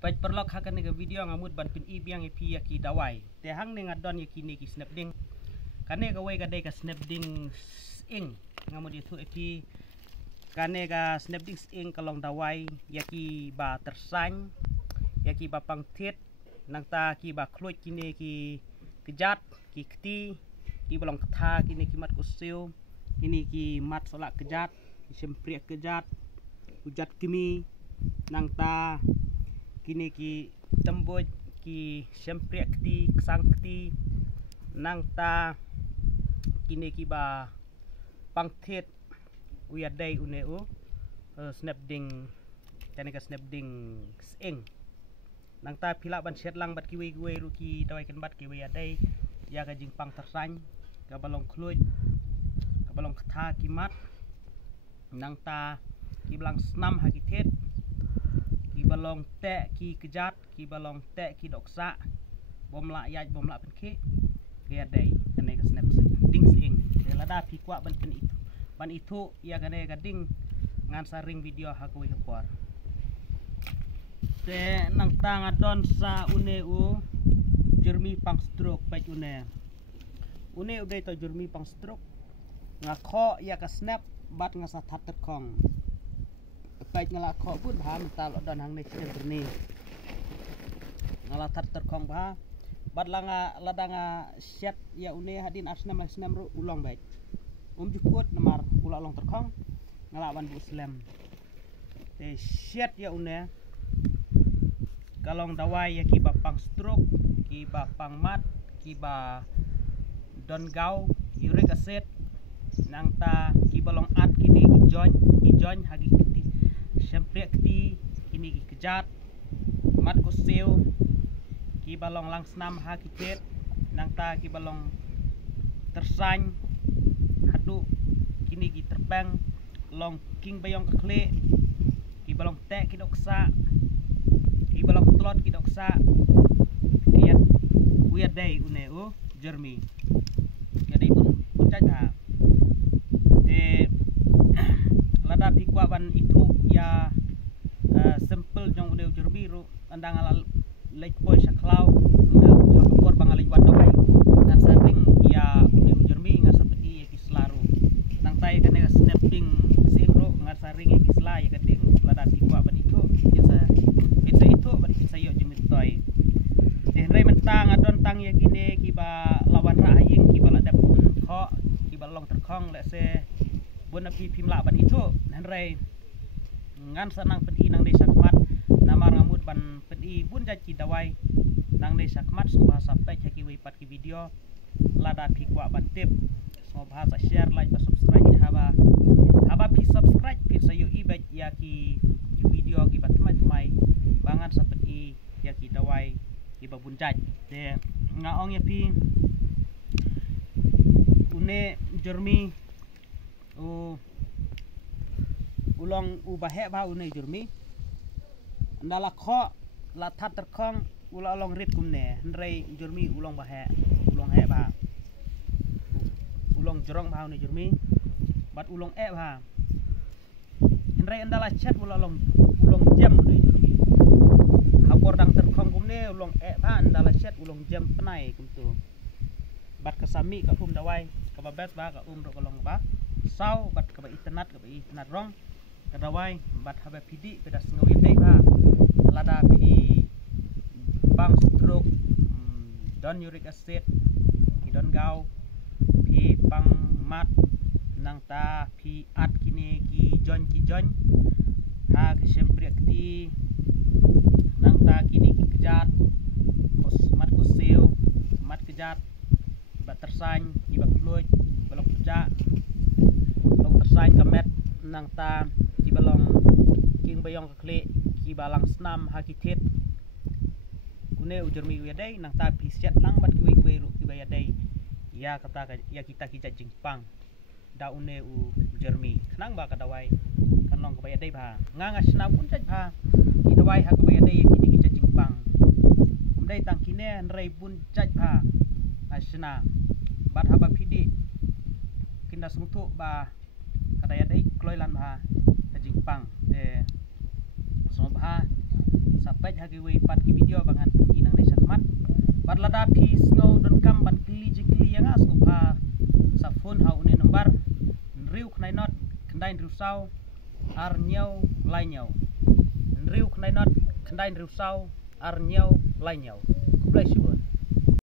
Baik perlok hakan ni video ngamud ban pin ibiang ipi yaki dawai. Te hang ni ngadon yaki ni ki snapding. Kane ka wai ka dai ka snapding ing ngamud itu ipi kane ka snapding ing kalong dawai yaki ba tersang yaki ba pangtit nang ta ki ba khluj kini ki kejat ki kti ki balong ketha kini ki mat kusil kini ki mat solak kejat ki sempriak kejat ujat kimi nang ta kini ki temboj ki sempriak kti kesang kti nang ta kini ki ba pangtit uyadai uneu snapding kane ka snapding ing nang ta pila ban set lang bat kiwi kiwi ruki dawai kan bat kiwi adai ya ka jing pang tersang ka balong khluj ka balong khatha ki mat nang ta ki balang snam ha ki thet ki balong te ki kejat ki balong te ki doksa bom la yaj bom la pen ki adai kane ka snap ding ing lada pi kwa ban itu ya kane ka ding ngan saring video ha ko kuar te nang tang adon sa uneu jermi pang stroke paj une udai to jermi pang stroke ngakho ya ka snap bat ngasa that terkong paj ngala kho pun ba mental odon hang ne ni ngala that terkong ba bat langa ladanga set ya une hadin asnam ru ulong baik jukut namar ula long terkong ngala ban bu slam te set ya une kalong dawai ya kiba pang stroke kiba pang mat kiba don gau uric acid nang ta kiba long at kini ki join hagi kiti sempriak kti kini ki kejat mat ko sew kiba long lang snam ha ki pet nang ta kiba long tersang hadu kini ki terbang long king bayong kekle kiba long te ki doksa ibalang telot ki doksa kiat uyadai uneu jermi jadi pun caj ha te lada pikwa ban itu ya simple jong uneu jermi ru andang ala lek boy saklau hakor bangalai wado kai dan sanding ya uneu jermi ngasapeti ki slaru nang tai kan snapding sing ru ngasaring ki sla ya kading lada pikwa ban itu Pizza itu bari pizza yo jimitoy. Denray mentang adon tang ya gine kiba lawan raaying kiba ladap kho kiba long terkong le se bona pi pimla ban itu denray ngan sanang pedi nang desa kmat namar ngamut ban pedi bun jaji dawai nang desa kmat so bahasa pe chaki wi pat ki video lada pi kwa ban tip so bahasa share like subscribe haba pi subscribe pizza yo ibet ya ki video ki batmai bangan seperti ya ki dawai ki babunjaj te ngaong ya pi une jermi ulong bahe ba une jermi ndala kho la that terkong ula long rit kumne ndrei jermi ulong bahe ulong he ba ulong jorong ba une jermi bat ulong e ba ndrei ndala chat ula long jam une jermi hapor dang terkong kumne ulong e ba ndala chat ulong jam penai kumtu bat kesami ka dawai ka babes ba ka ro kolong ba sau bat ka internet rong ka dawai bat habe pidi pedas ngawi dei ba lada pi bang stroke don uric acid ki don gau pi pang mat nang ta pi at kini ki join ha ke sempriak kti nang ta kini ki kejat mat ko sew mat kejat ba tersang iba khluj balong kerja long tersang kamet nang ta ki balong king bayong kekle ki balang snam ha ki thet kune ujermi uyadai nang ta pi set lang bat kiwi ru ki bayadai ya kata ya kita ki jingpang da une ujermi nang ba ka dawai kanong ka bayadai ba nganga snap pun caj ba ki dawai ha ka bayadai ki ki jingpang umdai tang kine nrai bun caj ba asna bat haba pidi kinda sungtu ba kadaya dai kloilan ba ka jingpang de so ba Sampai hagi we pat ki video bangan inang ne sakmat. Bat lada pis ngau don kam ban kili jikli yang as ngupa sa phone ha une number riu knai not kandai riu sau ar nyau lai nyau. Riu knai not kandai riu sau ar nyau lai nyau. Ku blai